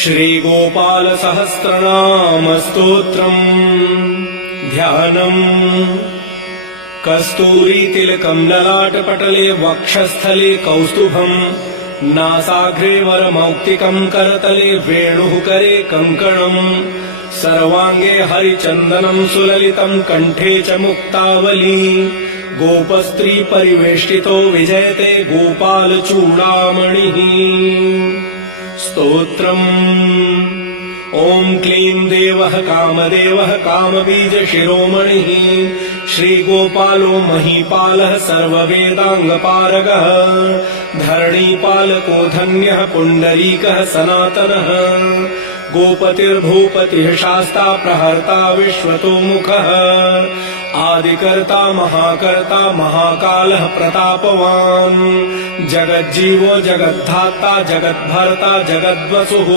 श्रीगोपालसहस्रनामस्तोत्रम् ध्यानम् कस्तूरीतिलकम् ललाटपटले वक्षस्थले कौस्तुभम् नासाग्रे वरमौक्तिकम् करतले वेणुः करे कङ्कणम् सर्वाङ्गे हरिचन्दनम् सुललितम् कण्ठे च मुक्तावली गोपस्त्री परिवेष्टितो विजयते गोपालचूडामणिः स्तोत्रम्। ॐ क्लीं देवः कामदेवः कामबीजशिरोमणिः श्रीगोपालो महीपालः सर्ववेदाङ्गपारगः। धरणीपालको धन्यः पुण्डरीकः सनातनः गोपतिर्भूपतिः शास्ता प्रहर्ता विश्वतोमुखः। आदिकर्ता महाकर्ता महाकालः प्रतापवान्। जगज्जीवो जगद्धाता जगद्भर्ता जगद्वसुः।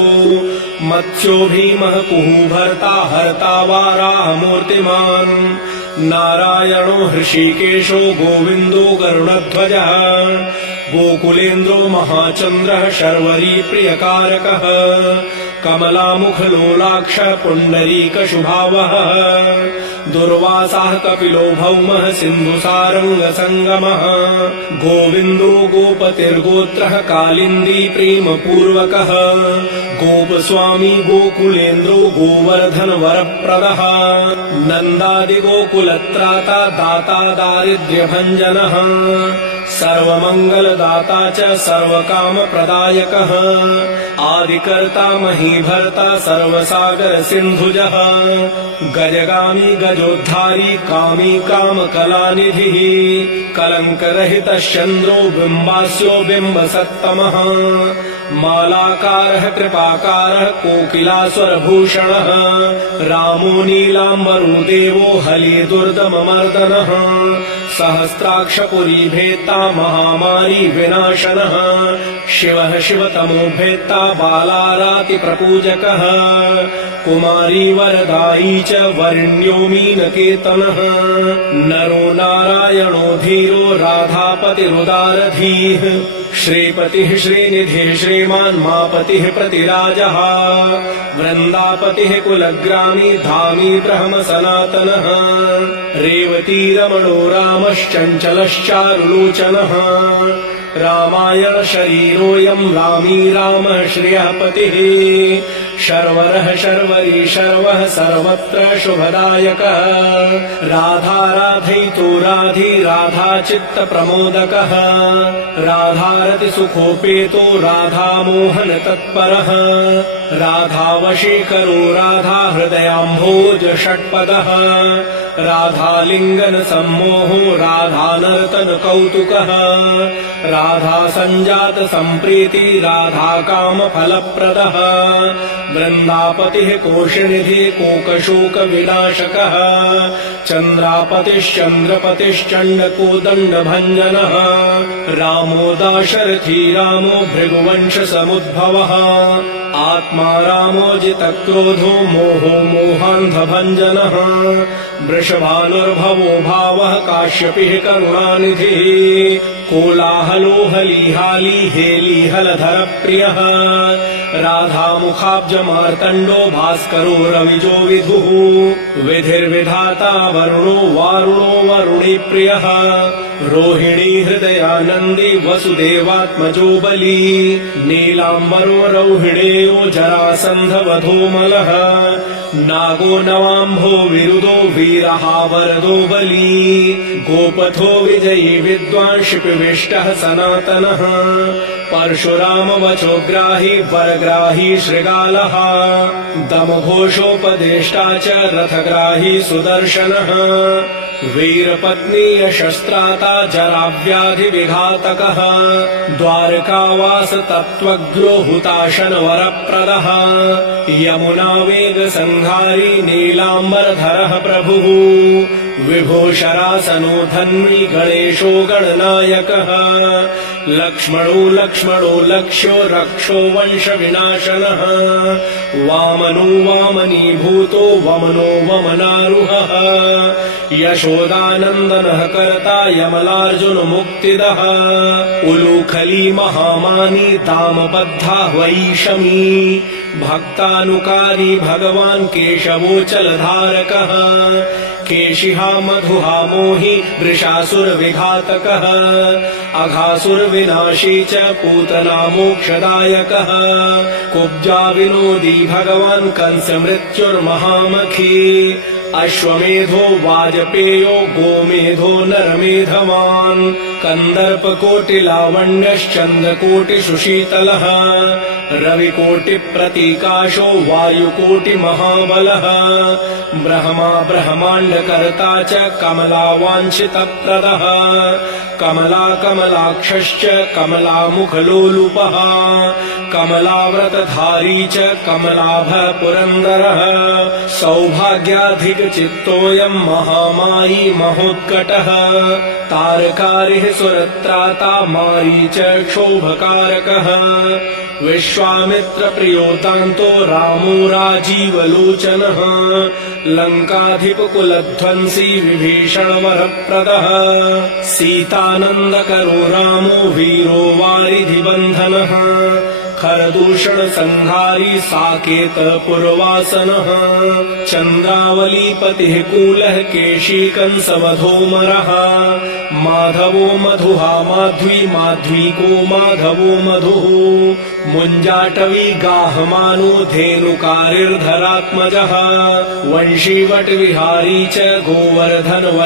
मत्स्यो भीमः कुः भर्ता हर्ता वाराहमूर्तिमान् नारायणो हृषीकेशो गोविन्दो गरुडध्वजः गोकुलेन्द्रो महाचन्द्रः शर्वरी प्रियकारकः कमलामुखलोलाक्ष पुण्डरीकशुभावः दुर्वासाः कपिलो भौमः सिन्धुसारङ्गसङ्गमः। गोविन्दो गोपतिर्गोत्रः कालिन्दी प्रेमपूर्वकः गोपस्वामी गोकुलेन्द्रो गोवर्धनवरप्रदः। नन्दादिगोकुलत्राता दाता दारिद्र्यभञ्जनः सर्वमङ्गलदाता च सर्वकामप्रदायकः। आदिकर्ता महीभर्ता सर्वसागरसिन्धुजः गजगामी गजोद्धारी कामी कामकलानिधिः। कलङ्करहितश्चन्द्रो बिम्बास्यो बिम्बसत्तमः। मालाकारः कृपाकारः कोकिलास्वरभूषणः रामो नीलाम्बरो देवो हली दुर्दममर्दनः सहस्राक्षपुरी भेत्ता महामारी विनाशनः। शिवः शिवतमो भेत्ता बालारातिप्रपूजकः कुमारी वरदायी च वर्ण्यो मीनकेतनः। नरो नारायणो धीरो राधापतिरुदारधीः। श्रीपतिः श्रीनिधिः श्रीमान् मापतिः प्रतिराजः। वृन्दापतिः कुलग्रामी धामी ब्रह्म सनातनः। रेवतीरमणो रामश्चञ्चलश्चारुलोचनः रामायण शरीरोऽयम् रामी रामः श्रियः पतिः शर्वरः शर्वरी शर्वः सर्वत्र शुभदायकः। राधि राधा चित्तप्रमोदकः राधारति सुखोपेतो राधामोहन तत्परः। राधावशीकरो राधा हृदयाम्भोज षट्पदः। राधालिङ्गन सम्मोहो राधानर्तन कौतुकः। राधा सञ्जात सम्प्रीति राधा काम फलप्रदः वृन्दापतिः कोशनिधि विनाशकः चन्द्रापतिश्चन्द्रपतिश्चण्डकोदण्डभञ्जनः रामो दाशरथी रामो भृगुवंश समुद्भवः आत्मा रामो जितक्रोधो मोहो मोहान्धभञ्जनः वृषभानुर्भवो भावः काश्यपिः करुणानिधिः हलीहाली हेलीहलधर प्रियः राधामुखाब्जमार्तण्डो भास्करो रविजो विधुः। विधिर्विधाता वरुणो वारुणो वरुणि प्रियः रोहिणी हृदयानन्दी वसुदेवात्मजो बली। नीलाम्बरो रौहिणेयो जरासन्धवधूमलः। नागो नवाम्भो विरुदो वीरः वरदो बली। गोपथो विजयी विद्वान् शिपिविष्टः सनातनः। परशुराम वचोग्राही वरग्राही शृगालः दमघोषोपदेष्टा च रथग्राही सुदर्शनः। वीरपत्नीय शस्त्राता जराव्याधिविघातकः। द्वारकावास तत्त्वग्रो हुताशन वरप्रदः नीलाम्बरधरः प्रभुः विभूषरासनो धन्वी गणेशो गणनायकः। लक्ष्मणो लक्ष्मणो लक्ष्यो रक्षो वंशविनाशनः। वामनो वामनीभूतो वमनो वमनारुहः। यशोदानन्दनः कर्ता यमलार्जुनमुक्तिदः। उलूखली महामानी दामबद्धा वैषमी। भक्तानुकारी भगवान् केशवोचलधारकः केशिहा मधुहा मोहि वृषासुरविघातकः अघासुरविनाशी च पूतना मोक्षदायकः कुब्जा विनोदी भगवान् कंस मृत्युर्महामखी अश्वमेधो वाजपेयो गोमेधो नरमेधवान्। कन्दर्पकोटिलावण्यश्चन्द्रकोटिसुशीतलः। रविकोटिप्रतीकाशो वायुकोटिमहाबलः। ब्रह्मा ब्रह्माण्डकर्ता च कमलावाञ्छितप्रदः। कमला कमलाक्षश्च कमलामुखलोलुपः। कमलाव्रतधारी च कमलाभः पुरन्दरः सौभाग्याधिकचित्तोऽयम् महामायी महोत्कटः। तारकारिः सुरत्राता मारी च क्षोभकारकः। विश्वामित्रप्रियोतान्तो रामो राजीवलोचनः। लङ्काधिपकुलध्वंसी विभीषणवरप्रदः। सीतानन्दकरो रामो वीरो वारिधिबन्धनः खरदूषण संहारी साकेत पुरवासनः चन्द्रावलीपतिः कूलः केशी कंसवधोमरः माधवो मधुहा माध्वी माध्वीको माधवो मधुः। मुञ्जाटवी गाहमानो धेनुकारिर्धरात्मजः। वंशीवटविहारी च गोवर्धनवनाश्रयः।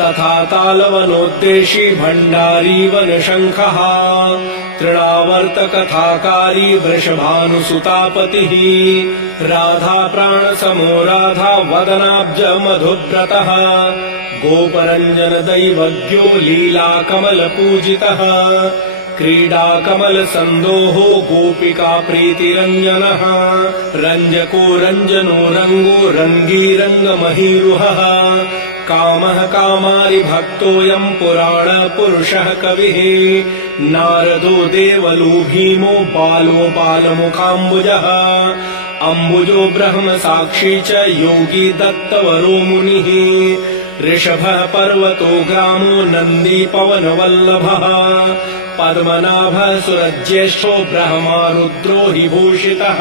तथा तालवनोद्देशी भण्डारी वनशङ्खः तृणावर्तकथाकारी वृषभानुसुतापतिः। राधा प्राणसमो राधा वदनाब्ज मधुव्रतः गोपरञ्जन दैवज्ञो लीलाकमलपूजितः। क्रीडाकमलसन्दोहो गोपिका प्रीतिरञ्जनः रञ्जको रञ्जनो रङ्गो रङ्गीरङ्गमहीरुहः कामः कामारिभक्तोऽयम् पुराणपुरुषः कविः। नारदो देवलो भीमो बालो बालमुखाम्बुजः। अम्बुजो ब्रह्म साक्षी च योगी दत्तवरो मुनिः। ऋषभः पर्वतो ग्रामो नन्दी पवनवल्लभः पद्मनाभः सुरज्येष्ठो ब्रह्मा रुद्रो हि भूषितः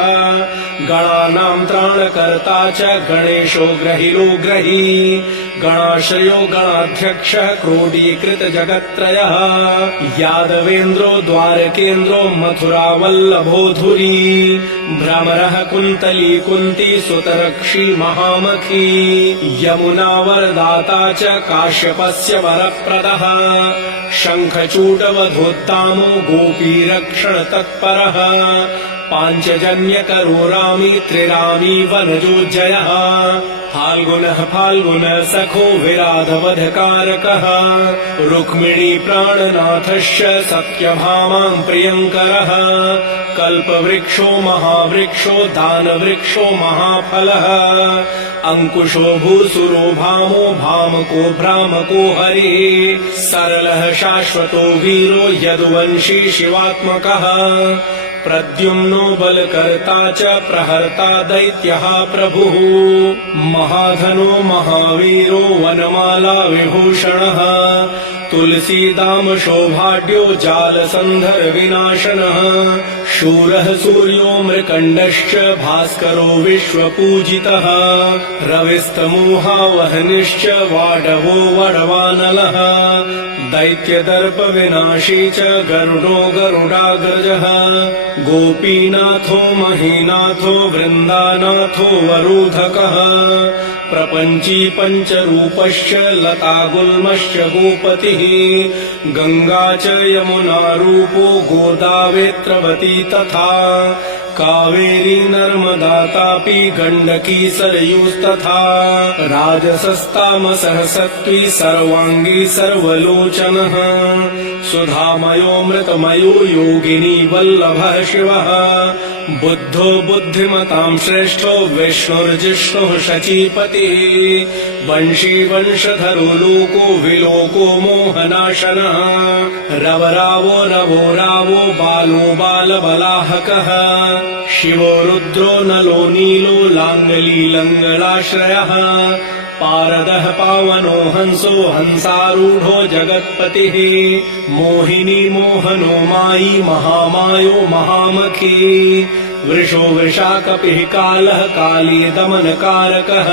गणानाम् त्राणकर्ता च गणेशो ग्रहिलो ग्रही। गणाश्रयो गणाध्यक्षः क्रोडीकृत जगत्त्रयः। यादवेन्द्रो द्वारकेन्द्रो मथुरावल्लभो धुरी। भ्रमरः कुन्तली कुन्ती सुतरक्षी महामखी। यमुना वरदाता च काश्यपस्य वरप्रदः। शङ्खचूडवधोत्तामो गोपीरक्षण तत्परः पाञ्चजन्यकरो रामी त्रिरामी वनजोज्जयः। फाल्गुनः फाल्गुन सखो विराधवधकारकः। रुक्मिणी प्राणनाथश्च सत्यभामाम् प्रियङ्करः। कल्पवृक्षो महावृक्षो दानवृक्षो महाफलः। अङ्कुशो भूसुरो भामो भामको भ्रामको हरिः। सरलः शाश्वतो वीरो यदुवंशी शिवात्मकः प्रद्युम्नो बलकर्ता च प्रहर्ता दैत्यः प्रभुः। महाधनो महावीरो वनमाला विभूषणः तुलसीदाम शोभाढ्यो जालसन्धर विनाशनः। शूरः सूर्यो मृकण्डश्च भास्करो विश्वपूजितः। रविस्तमोहावहनिश्च वाडवो वडवानलः। दैत्यदर्पविनाशी च गरुडो गरुडाग्रजः। गोपीनाथो महीनाथो वृन्दानाथो वरूधकः प्रपञ्ची पञ्चरूपश्च लता गुल्मश्च गोपतिः गङ्गा च यमुना रूपो गोदावेत्रवती तथा। कावेरी नर्मदा तापी गण्डकी सरयूस्तथा। राजसस्तामसः सत्त्वी सर्वाङ्गी सर्वलोचनः। सुधामयो मृतमयो योगिनी वल्लभः शिवः बुद्धो बुद्धिमतां श्रेष्ठो विष्णुर्जिष्णुः शचीपतिः। वंशी वंशधरो लोको विलोको मोहनाशनः। रवरावो रवो रावो बालो बालबलाहकः। शिवो रुद्रो नलो नीलो लाङ्गलीलङ्गलाश्रयः पारदः पावनो हंसो हंसारूढो जगत्पतिः। मोहिनी मोहनो मायी महामायो महामखी। वृषो वृषाकपिः कालः काली दमनकारकः।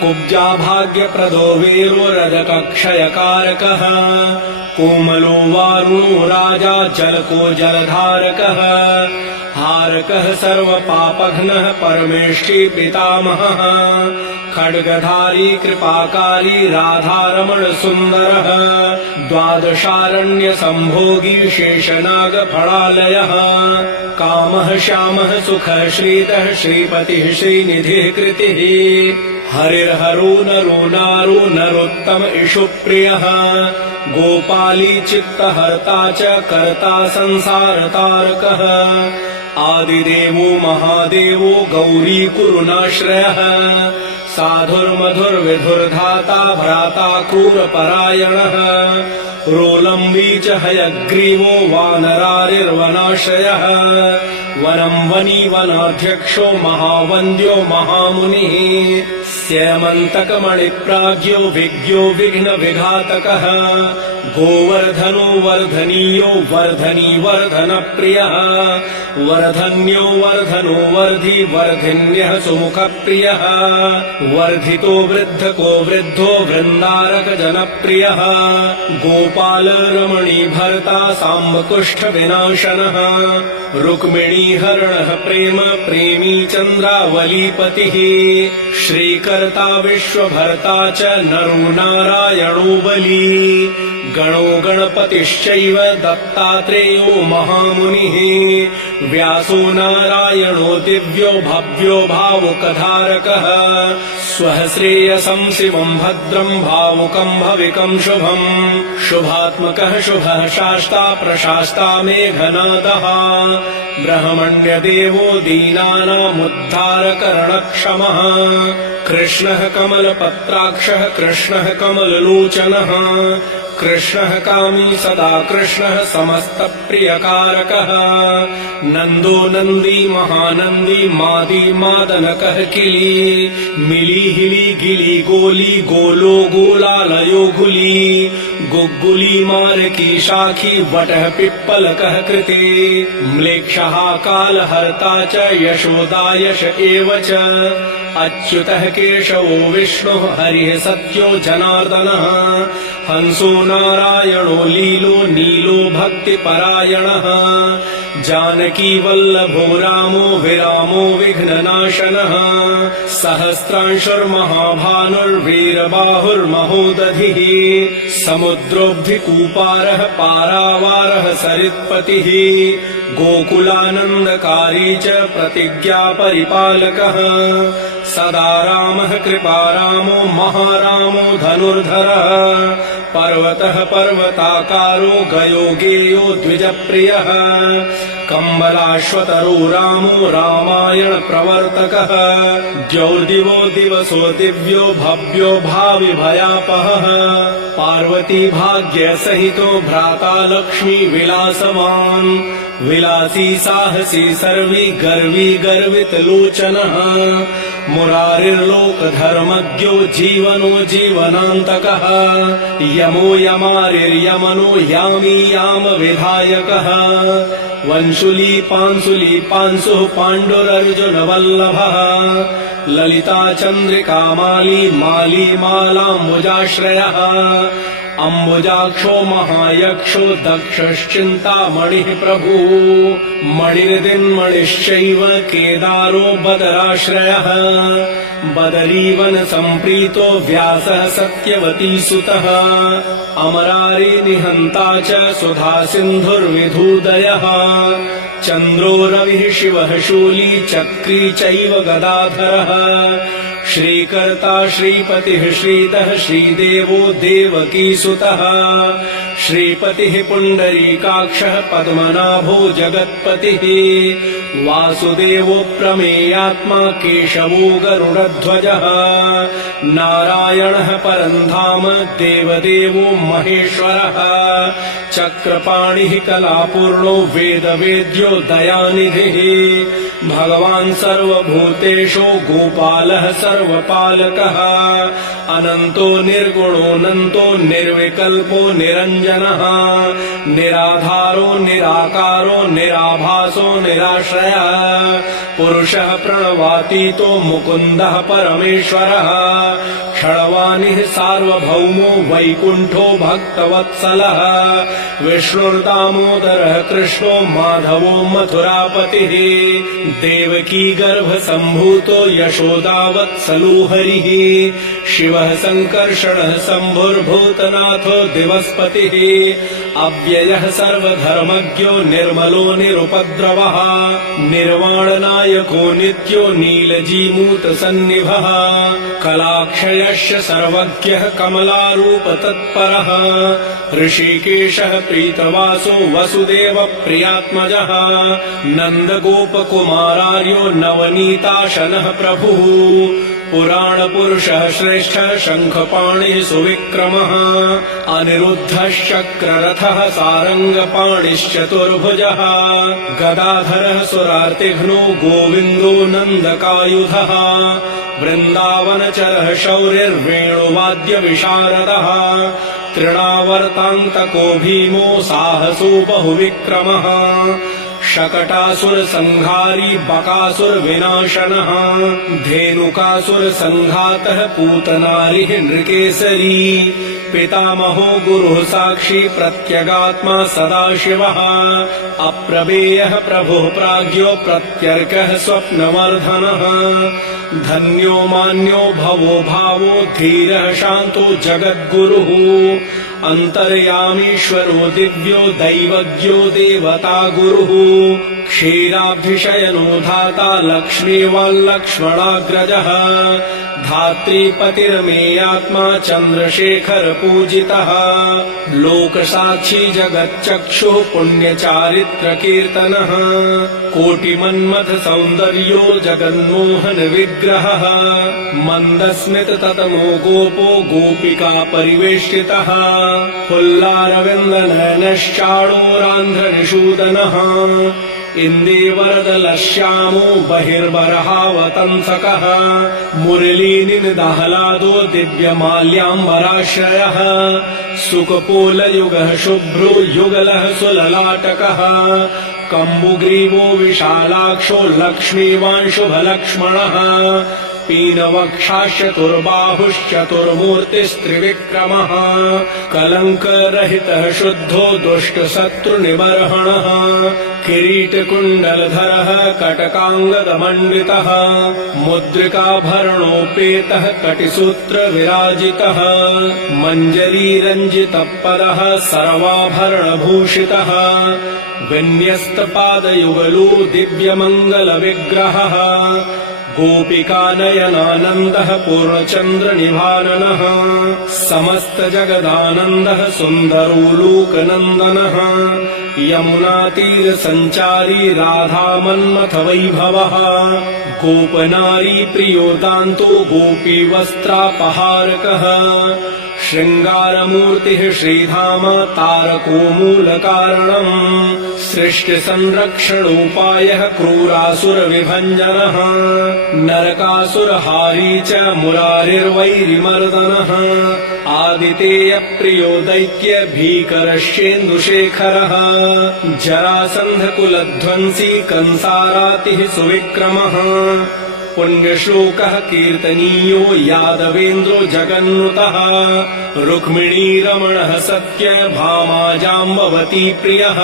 कुब्जा भाग्यप्रदो वीरोरजकक्षयकारकः कोमलो वारुणो राजा जलको जलधारकः हारकः सर्वपापघ्नः परमेष्ठी पितामहः। खड्गधारी कृपाकारी राधारमण सुन्दरः द्वादशारण्य सम्भोगी कामः श्यामः सुखः श्रीतः श्रीपतिः श्रीनिधिः कृतिः। हरिर्हरो नरो नारो नरोत्तम इषु प्रियः। गोपाली चित्तहर्ता च कर्ता संसारतारकः आदिदेवो महादेवो गौरी कुरुनाश्रयः साधुर्मधुर्विधुर्धाता भ्राता क्रूरपरायणः रोलम्बी च हयग्रीवो वानरारिर्वनाश्रयः वनम् वनी वनाध्यक्षो महावन्द्यो महामुनिः। स्यमन्तकमणिप्राज्ञो विज्ञो विघ्नविघातकः। गोवर्धनो वर्धनीयो वर्धनी वर्धनप्रियः। वर्धन्यो वर्धनो वर्धि वर्धिन्यः सुमुखप्रियः वर्धितो वृद्धको वृद्धो वृन्दारकजनप्रियः गोपालरमणी भर्ता साम्बकुष्ठविनाशनः रुक्मिणीहरणः प्रेम प्रेमी चन्द्रावलीपतिः। श्रीकर्ता विश्वभर्ता च नरो नारायणो बली गणो गणपतिश्चैव दत्तात्रेयो महामुनिः। व्यासो नारायणो दिव्यो भव्यो भावुकधारकः। स्वः श्रेयसं शिवम् भद्रम् भावुकम् भविकम् शुभम्। शुभात्मकः शुभः शास्ता प्रशास्ता मेघनादः ब्रह्मण्यदेवो दीनानामुद्धारकरणक्षमः। कृष्णः कमलपत्राक्षः कृष्णः कमललोचनः कृष्णः कामी सदा कृष्णः समस्तप्रियकारकः। नन्दो नन्दी महानन्दी मादी मादनकः किली मिली हिली गिली गोली गोलो गोलालयो गुली। गुग्गुली मारकी शाखी वटः पिप्पलकः कृते। म्लेक्षः कालहर्ता च यशोदा यश एव च। अच्युतः केशवो विष्णुः हरिः सत्यो जनार्दनः। हंसो नारायणो लीलो नीलो भक्तिपरायणः जानकी वल्लभो रामो विरामो विघ्ननाशनः। सहस्रांशुर्महाभानुर्वीरबाहुर्महोदधिः। समुद्रोऽब्धिकूपारः पारावारः सरित्पतिः। गोकुलानन्दकारी च प्रतिज्ञा परिपालकः। सदा रामः कृपारामो महारामो धनुर्धरः। पर्वतः पर्वताकारो गयो गेयो द्विजप्रियः। कम्बलाश्वतरो रामो रामायण प्रवर्तकः द्यौर्दिवो दिवसो दिव्यो भव्यो भावि भयापहः। पार्वती भाग्य सहितो भ्राता लक्ष्मी विलासवान् विलासी साहसी सर्वी गर्वी गर्वित लोचनः। मुरारिर्लोकधर्मज्ञो जीवनो जीवनान्तकः। यमो यमारिर्यमनो यामी याम विधायकः। वंशुली पांसुली पांसुः पाण्डुरर्जुनवल्लभः ललिता चन्द्रिका माली माली मालाम्बुजाश्रयः अम्बुजाक्षो महायक्षो दक्षश्चिन्तामणिः प्रभुः। मणिर्दिन्मणिश्चैव केदारो बदराश्रयः। बदरीवन सम्प्रीतो व्यासः सत्यवती सुतः। अमरारी निहन्ता च सुधा सिन्धुर्विधूदयः। चन्द्रो रविः शिवः शूली चक्री चैव गदाधरः श्रीकर्ता श्रीपतिः श्रीतः श्रीदेवो देवकीसुतः। श्रीपतिः पुण्डरीकाक्षः पद्मनाभो जगत्पतिः। वासुदेवो प्रमेयात्मा केशवो गरुडध्वजः। नारायणः परन्धाम देवदेवो महेश्वरः। चक्रपाणिः कलापूर्णो वेदवेद्यो दयानिधिः भगवान् सर्वभूतेषु गोपालः सर्वपालकः। अनन्तो निर्गुणोऽनन्तो निर्विकल्पो निरञ्जनः। निराधारो निराकारो निराभासो निराश्रयः। पुरुषः प्रणवातीतो मुकुन्दः परमेश्वरः। क्षणवानिः सार्वभौमो वैकुण्ठो भक्तवत्सलः। विष्णुर्दामोदरः कृष्णो माधवो मथुरापतिः देवकी गर्भसम्भूतो यशोदावत्सलो हरिः। शिवः सङ्कर्षणः शम्भुर्भूतनाथो दिवस्पतिः। अव्ययः सर्वधर्मज्ञो निर्मलो निरुपद्रवः। निर्वाणनायको नित्यो नीलजीमूतसन्निभः। कलाक्षयश्च सर्वज्ञः कमलारूपतत्परः ऋषिकेशः प्रीतवासो वसुदेव प्रियात्मजः नन्दगोपकुमारार्यो नवनीताशनः प्रभुः। पुराणपुरुषः श्रेष्ठः शङ्खपाणिः सुविक्रमः। अनिरुद्धश्चक्ररथः सारङ्गपाणिश्चतुर्भुजः। गदाधरः सुरार्तिघ्नो गोविन्दो नन्दकायुधः। वृन्दावनचरः शौर्यर्वेणुवाद्यविशारदः तृणावर्तान्तको भीमो साहसो बहुविक्रमः शकटासुरसंहारी बकासुरविनाशनः धेनुकासुरसङ्घातः पूतनारिः नृकेसरी। पितामहो गुरुः साक्षी प्रत्यगात्मा सदाशिवः अप्रमेयः प्रभुः प्राज्ञो प्रत्यर्कः स्वप्नवर्धनः। धन्यो मान्यो भवो भावो धीरः शान्तो जगद्गुरुः अन्तर्यामीश्वरो दिव्यो दैवज्ञो देवता गुरुः। क्षीराब्धिशयनो धाता लक्ष्मीवाल्लक्ष्मणाग्रजः। धात्रीपतिर्मेयात्मा चन्द्रशेखर पूजितः। लोकसाक्षी जगच्चक्षुः पुण्यचारित्रकीर्तनः। कोटिमन्मथ सौन्दर्यो जगन्मोहन विग्रहः। मन्दस्मित ततमो गोपो गोपिका परिवेष्टितः पुल्लारविन्दनयनश्चाणोरान्ध्रनिषूदनः इन्दीवरदलश्यामो बहिर्बरहावतंसकः। मुरलीनिदहलादो दिव्यमाल्याम्बराश्रयः सुकपोलयुगः शुभ्रो युगलः सुललाटकः। कम्बुग्रीवो विशालाक्षो लक्ष्मीवांशुभलक्ष्मणः पीनवक्षाश्चतुर्बाहुश्चतुर्मूर्तिस्त्रिविक्रमः कलङ्करहितः शुद्धो दुष्टशत्रुनिबर्हणः किरीटकुण्डलधरः कटकाङ्गदमण्डितः मुद्रिकाभरणोपेतः कटिसूत्रविराजितः मञ्जरीरञ्जितपदः सर्वाभरणभूषितः विन्यस्तपादयुगलो दिव्यमङ्गलविग्रहः गोपिकानयनानन्दः पूर्णचन्द्रनिभाननः समस्तजगदानन्दः सुन्दरो लोकनन्दनः यमुनातीरसञ्चारी राधामन्मथ वैभवः गोपनारी प्रियोतान्तो गोपीवस्त्रापहारकः शृङ्गारमूर्तिः श्रीधाम तारको मूलकारणम् सृष्टिसंरक्षणोपायः क्रूरासुरविभञ्जनः नरकासुरहारी च मुरारिर्वैरिमर्दनः आदितेयप्रियो दैत्य भीकरश्चेन्दुशेखरः जरासन्धकुलध्वंसी कंसारातिः सुविक्रमः पुण्यश्लोकः कीर्तनीयो यादवेन्द्रो जगन्नुतः। रुक्मिणीरमणः सत्य भामा जाम्बवती प्रियः।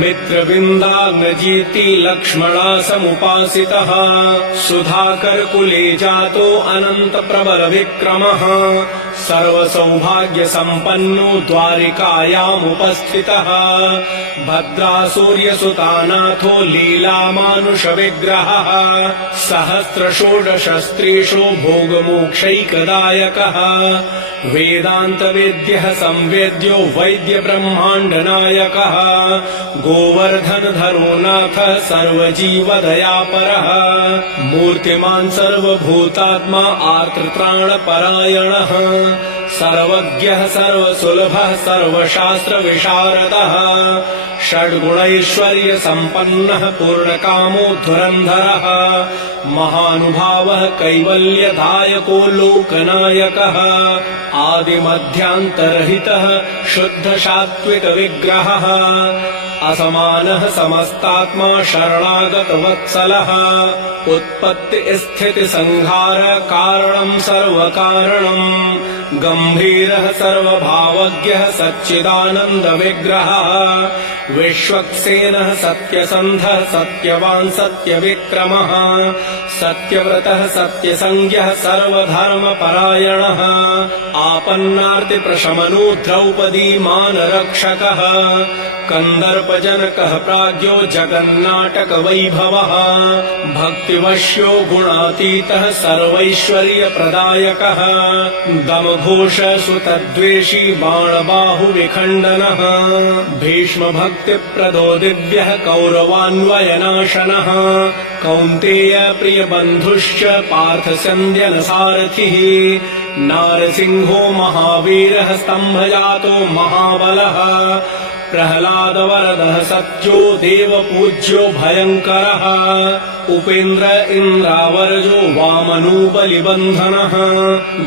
मित्रविन्दाग्नजीति लक्ष्मणा समुपासितः सुधाकरकुले जातो अनन्तप्रबलविक्रमः। सर्वसौभाग्यसम्पन्नो द्वारिकायामुपस्थितः। भद्रासूर्यसुतानाथो लीलामानुषविग्रहः। सहस्र सहस्रषोडशस्त्रेषु भोगमोक्षैकदायकः। वेदान्तवेद्यः संवेद्यो वैद्यब्रह्माण्डनायकः। गोवर्धनधरो नाथ सर्वजीवदयापरः मूर्तिमान् सर्वभूतात्मा आर्तत्राणपरायणः सर्वज्ञः सर्वसुलभः सर्वशास्त्रविशारदः षड्गुणैश्वर्यसम्पन्नः पूर्णकामो धुरन्धरः महानुभावः कैवल्यदायको लोकनायकः आदिमध्यान्तरहितः शुद्धसात्विकविग्रहः असमानः समस्तात्मा शरणागतवत्सलः। उत्पत्तिस्थितिसंहार कारणम् सर्वकारणम् गम्भीरः सर्वभावज्ञः सच्चिदानन्दविग्रहः। विश्वक्सेनः सत्यसन्धः सत्यवान् सत्यविक्रमः। सत्यव्रतः सत्यसंज्ञः सर्वधर्मपरायणः। आपन्नार्तिप्रशमनो द्रौपदी मानरक्षकः कन्दर्पजनकः प्राज्ञो जगन्नाटकवैभवः। भक्तिवश्यो गुणातीतः सर्वैश्वर्यप्रदायकः। दमघोष सुतद्वेषी बाणबाहुविखण्डनः। भीष्मभक्तिप्रदो दिव्यः कौरवान्वयनाशनः। कौन्तेय प्रियबन्धुश्च पार्थस्यन्द्यनसारथिः नारसिंहो महावीरः स्तम्भजातो महाबलः प्रह्लादवरदः सत्यो देवपूज्यो भयङ्करः। उपेन्द्र इन्द्रावरजो वामनो बलिबन्धनः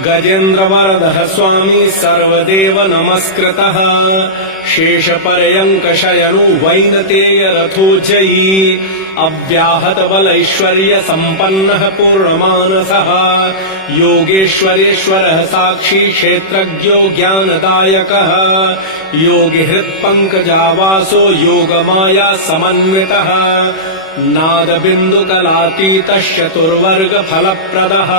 गजेन्द्रवरदः स्वामी सर्वदेव नमस्कृतः। शेषपर्यङ्कशयनो वैनतेयरथो जयी अव्याहतबलैश्वर्यसम्पन्नः पूर्णमानसः। योगेश्वरेश्वरः साक्षी क्षेत्रज्ञो ज्ञानदायकः। योगिहृत्पङ्कजावासो योगमाया समन्वितः। नादबिन्दुकलातीतः चतुर्वर्गफलप्रदः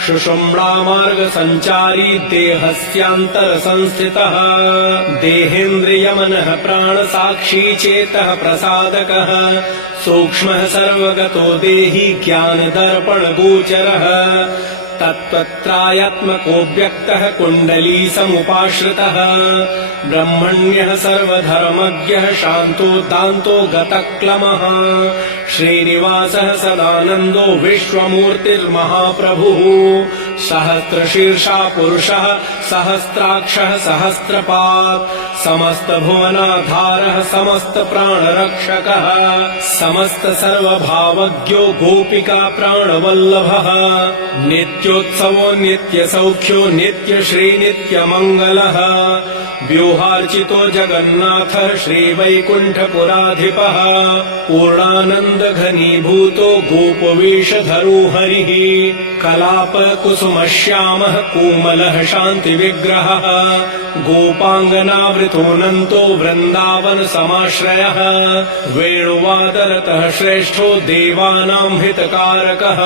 शुषुम्णामार्गसञ्चारी देहस्यान्तरसंस्थितः देहेन्द्रियमनः प्राणसाक्षी चेतः प्रसादकः। सूक्ष्मः सर्वगतो देहि ज्ञानदर्पणगोचरः तत्त्वत्रायत्मको व्यक्तः कुण्डली समुपाश्रितः ब्रह्मण्यः सर्वधर्मज्ञः शान्तो दान्तो गतक्लमः। श्रीनिवासः सदानन्दो विश्वमूर्तिर्महाप्रभुः सहस्रशीर्षा पुरुषः सहस्राक्षः सहस्रपात् समस्तभुवनाधारः समस्तप्राणरक्षकः समस्तसर्वभावज्ञो गोपिका प्राणवल्लभः नित्योत्सवो नित्यसौख्यो नित्यश्रीनित्यमङ्गलः व्यूहार्चितो जगन्नाथः श्रीवैकुण्ठपुराधिपः पूर्णानन्दघनीभूतो गोपवेशधरो हरिः कलापकुसुमश्यामः कोमलः शान्तिविग्रहः गोपाङ्गनावृतोऽनन्तो वृन्दावनसमाश्रयः वेणुवादरतः श्रेष्ठो देवानाम् हितकारकः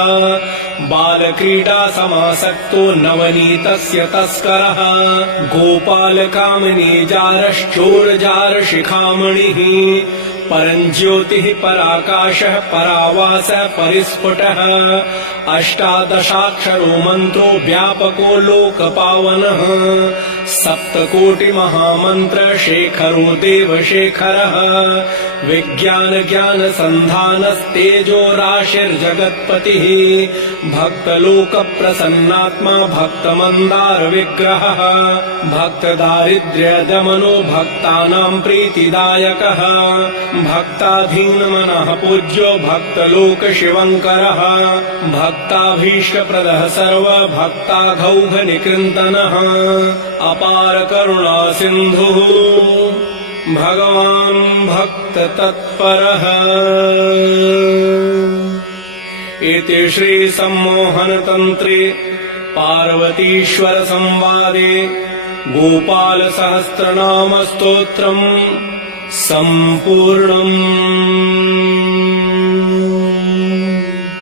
बालक्रीडा समासक्तो नवनीतस्य तस्करः गोपालकामिनी जारश्चोरजारशिखामणिः परञ्ज्योतिः पराकाशः परावासः परिस्फुटः। अष्टादशाक्षरो मन्त्रो व्यापको लोकपावनः। सप्तकोटिमहामन्त्र शेखरो देवशेखरः। विज्ञान ज्ञान सन्धानस्तेजो राशिर्जगत्पतिः भक्तलोक प्रसन्नात्मा भक्तमन्दार विग्रहः। भक्तदारिद्र्य दमनो भक्तानाम् प्रीतिदायकः भक्ताधीनमनः पूज्यो भक्तलोक शिवङ्करः भक्ताभीष्टप्रदः सर्व भक्ताघौघ निकृन्तनः अपार करुणा सिन्धुः। भगवान् भक्ततत्परः। इति श्रीसम्मोहनतन्त्रे पार्वतीश्वरसंवादे गोपालसहस्रनामस्तोत्रम् सम्पूर्णम्।